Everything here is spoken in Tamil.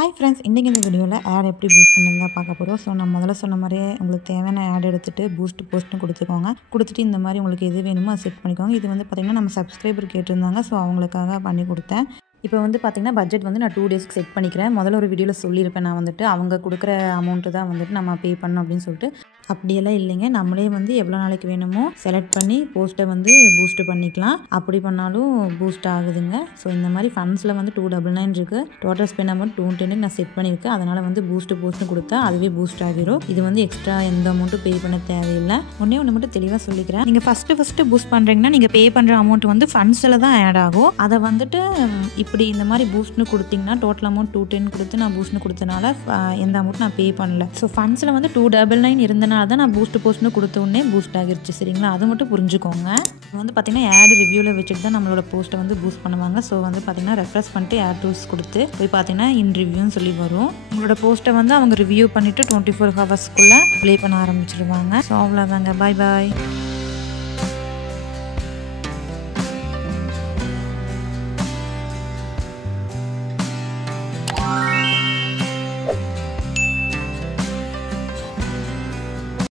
ஹாய் ஃப்ரெண்ட்ஸ், இன்றைக்கி இந்த வீடியோவில் ஆட் எப்படி பூஸ்ட் பண்ணி தான் பார்க்க போகிறோம். ஸோ நான் முதல்ல சொன்ன மாதிரியே உங்களுக்கு தேவையான ஆட் எடுத்துகிட்டு போஸ்ட்னு கொடுத்துக்கோங்க. கொடுத்துட்டு இந்த மாதிரி உங்களுக்கு எது வேணுமோ அதை செட் பண்ணிக்கோங்க. இது வந்து பார்த்திங்கன்னா நம்ம சப்ஸ்கிரைபர் கேட்டிருந்தாங்க, ஸோ அவங்களுக்காக பண்ணி கொடுத்தேன். இப்போ வந்து பார்த்திங்கன்னா பட்ஜெட் வந்து நான் 2 டேஸ்க்கு செட் பண்ணிக்கிறேன். முதல்ல ஒரு வீடியோவில் சொல்லியிருப்பேன், நான் வந்துட்டு அவங்க கொடுக்குற அமௌண்ட்டு தான் வந்துட்டு நம்ம பே பண்ணணும் அப்படின்னு சொல்லிட்டு. அப்படியெல்லாம் இல்லைங்க, நம்மளே வந்து எவ்வளோ நாளைக்கு வேணுமோ செலக்ட் பண்ணி போஸ்ட்டை வந்து பூஸ்ட் பண்ணிக்கலாம். அப்படி பண்ணாலும் பூஸ்ட் ஆகுதுங்க. ஸோ இந்த மாதிரி ஃபண்ட்ஸில் வந்து 299 இருக்குது. டோட்டல் ஸ்பெண்ட் அமௌண்ட் 210 நான் செட் பண்ணியிருக்கேன். அதனால் வந்து போஸ்ட்னு கொடுத்தா அதுவே பூஸ்ட் ஆகிரும். இது வந்து எக்ஸ்ட்ரா எந்த அமௌண்ட்டும் பே பண்ண தேவையில்லை. ஒன்று மட்டும் தெளிவாக சொல்லிக்கிறேன், நீங்கள் ஃபஸ்ட்டு பூஸ்ட் பண்ணுறீங்கன்னா நீங்கள் பே பண்ணுற அமௌண்ட் வந்து ஃபண்ட்ஸில் தான் ஆட் ஆகும். அதை வந்துட்டு இப்படி இந்த மாதிரி பூஸ்ட்னு கொடுத்தீங்கன்னா டோட்டல் அமௌண்ட் 210 கொடுத்து நான் பூஸ்ட்னு கொடுத்தனால எந்த அமௌண்ட் நான் பே பண்ணல. ஸோ ஃபண்ட்ஸில் வந்து 299 இருந்தனால தான் நான் போஸ்ட்னு கொடுத்த உடனே பூஸ்ட் ஆகிருச்சு. சரிங்களா, அது மட்டும் புரிஞ்சுக்கோங்க. வந்து பார்த்தீங்கன்னா ஆட் ரிவ்யூவில் வச்சுட்டு தான் நம்மளோட போஸ்ட்டை வந்து பூஸ்ட் பண்ணுவாங்க. ஸோ வந்து பார்த்தீங்கன்னா ரெஃப்ரெஷ் பண்ணிட்டு ஆட் டூல்ஸ் கொடுத்து போய் பார்த்தீங்கன்னா இன் ரிவ்யூன்னு சொல்லி வரும். உங்களோட போஸ்ட்டை வந்து அவங்க ரிவ்யூ பண்ணிவிட்டு 24 ஹவர்ஸ்க்குள்ளே ப்ளே பண்ண ஆரம்பிச்சிடுவாங்க. ஸோ அவ்வளோதாங்க, பாய் பாய்.